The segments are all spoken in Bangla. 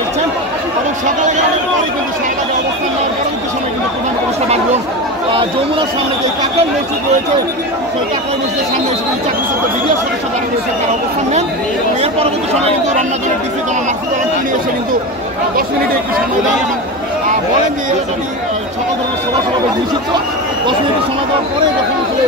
দেখছেন এবং সকালে গেলের পরে কিন্তু সরকারি অবস্থান নেওয়ার পরবর্তী সময় কিন্তু প্রধান উপদেষ্টা বাগবন যমুনার সামনে যে কাকার মসজিদ রয়েছে সেই কাকার মসজিদের সামনে এসে কিন্তু চাকরিচ্যুত বিডিআর সদস্য যারা রয়েছে তারা অবস্থান নেন এবং এর পরবর্তী সময় কিন্তু রান্নাঘরের ডিসি জনাব মাসুদ আলম তিনি এসে কিন্তু 10 মিনিটে একটি সময় দেন এবং বলেন যে এরা যদি সকল ধরনের সভা সমাবেশ নিষিদ্ধ 10 মিনিটের সময় দেওয়ার পরে যখন আসলে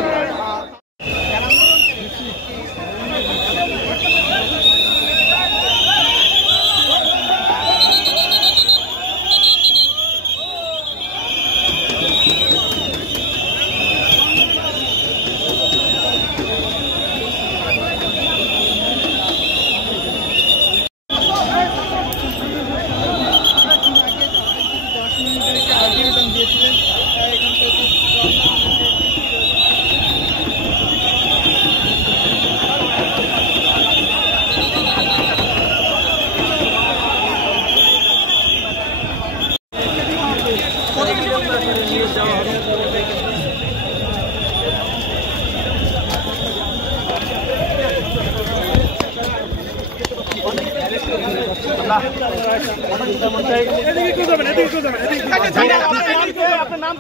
আপনার নাম